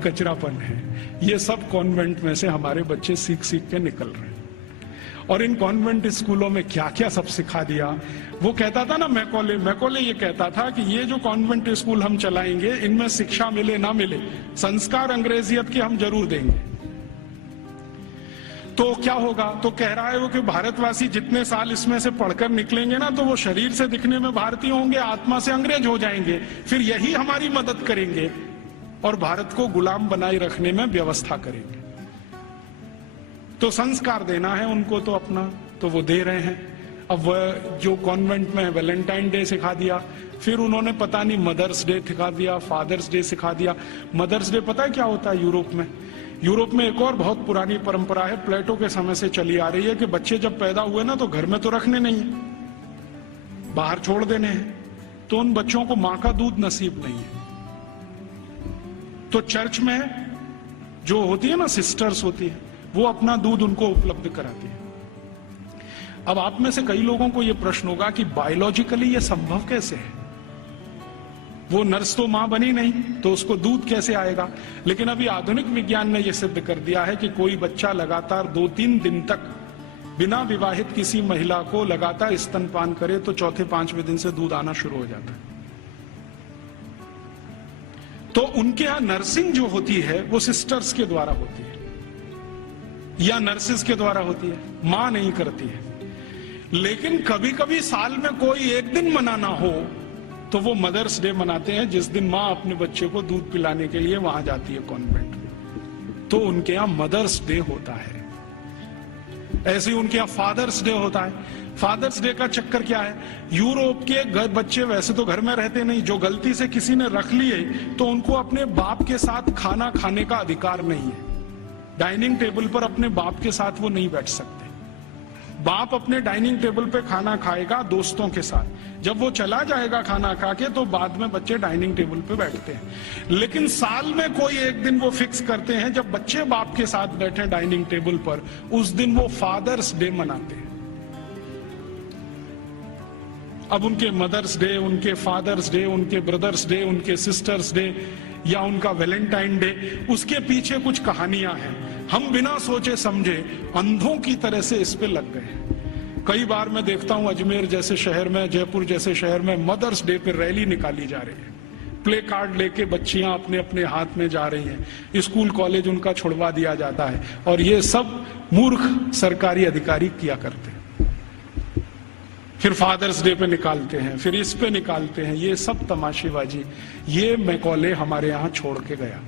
कचरापन है, ये सब कॉन्वेंट में से हमारे बच्चे सीख सीख के निकल रहे हैं। और इन कॉन्वेंट स्कूलों में क्या क्या सब सिखा दिया। वो कहता था ना, मैकॉले ये कहता था कि ये जो कॉन्वेंट स्कूल हम चलाएंगे, इनमें शिक्षा मिले ना मिले, संस्कार अंग्रेजियत के हम जरूर देंगे। तो क्या होगा? तो कह रहा है वो कि भारतवासी जितने साल इसमें से पढ़कर निकलेंगे ना, तो वो शरीर से दिखने में भारतीय होंगे, आत्मा से अंग्रेज हो जाएंगे। फिर यही हमारी मदद करेंगे और भारत को गुलाम बनाए रखने में व्यवस्था करेंगे। तो संस्कार देना है उनको तो अपना, तो वो दे रहे हैं। अब वह जो कॉन्वेंट में वैलेंटाइन डे सिखा दिया, फिर उन्होंने पता नहीं मदर्स डे सिखा दिया, फादर्स डे सिखा दिया। मदर्स डे पता है क्या होता है यूरोप में? यूरोप में एक और बहुत पुरानी परंपरा है, प्लेटो के समय से चली आ रही है, कि बच्चे जब पैदा हुए ना तो घर में तो रखने नहीं है, बाहर छोड़ देने हैं। तो उन बच्चों को मां का दूध नसीब नहीं है। तो चर्च में जो होती है ना, सिस्टर्स होती है, वो अपना दूध उनको उपलब्ध कराती है। अब आप में से कई लोगों को यह प्रश्न होगा कि बायोलॉजिकली ये संभव कैसे है? वो नर्स तो मां बनी नहीं, तो उसको दूध कैसे आएगा? लेकिन अभी आधुनिक विज्ञान ने यह सिद्ध कर दिया है कि कोई बच्चा लगातार 2-3 दिन तक बिना विवाहित किसी महिला को लगातार स्तनपान करे तो चौथे 5वें दिन से दूध आना शुरू हो जाता है। तो उनके यहां नर्सिंग जो होती है वो सिस्टर्स के द्वारा होती है या नर्सिस के द्वारा होती है, मां नहीं करती है। लेकिन कभी कभी साल में कोई एक दिन मनाना हो तो वो मदर्स डे मनाते हैं, जिस दिन मां अपने बच्चे को दूध पिलाने के लिए वहां जाती है कॉन्वेंट में। तो उनके यहां मदर्स डे होता है। ऐसे ही उनके यहां फादर्स डे होता है। फादर्स डे का चक्कर क्या है? यूरोप के बच्चे वैसे तो घर में रहते नहीं, जो गलती से किसी ने रख लिए तो उनको अपने बाप के साथ खाना खाने का अधिकार नहीं है। डाइनिंग टेबल पर अपने बाप के साथ वो नहीं बैठ सकते। बाप अपने डाइनिंग टेबल पे खाना खाएगा दोस्तों के साथ, जब वो चला जाएगा खाना खा के तो बाद में बच्चे डाइनिंग टेबल पे बैठते हैं। लेकिन साल में कोई एक दिन वो फिक्स करते हैं जब बच्चे बाप के साथ बैठे डाइनिंग टेबल पर, उस दिन वो फादर्स डे मनाते हैं। अब उनके मदर्स डे, उनके फादर्स डे, उनके ब्रदर्स डे, उनके सिस्टर्स डे या उनका वैलेंटाइन डे, उसके पीछे कुछ कहानियां हैं। हम बिना सोचे समझे अंधों की तरह से इस पे लग गए। कई बार मैं देखता हूं अजमेर जैसे शहर में, जयपुर जैसे शहर में मदर्स डे पे रैली निकाली जा रही है, प्ले कार्ड लेके बच्चियां अपने अपने हाथ में जा रही हैं, स्कूल कॉलेज उनका छुड़वा दिया जाता है, और ये सब मूर्ख सरकारी अधिकारी किया करते हैं। फिर फादर्स डे पे निकालते हैं, फिर इस पे निकालते हैं, ये सब तमाशेबाजी। ये मैकॉले हमारे यहां छोड़ के गया,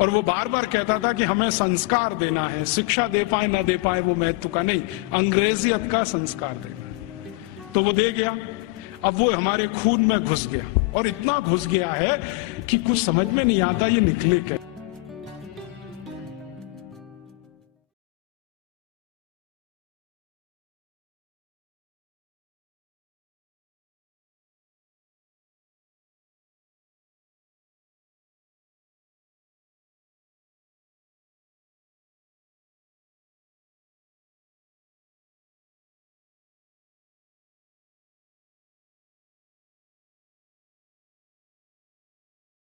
और वो बार बार कहता था कि हमें संस्कार देना है, शिक्षा दे पाए ना दे पाए वो महत्व का नहीं, अंग्रेजियत का संस्कार देना है। तो वो दे गया। अब वो हमारे खून में घुस गया, और इतना घुस गया है कि कुछ समझ में नहीं आता ये निकले कैसे।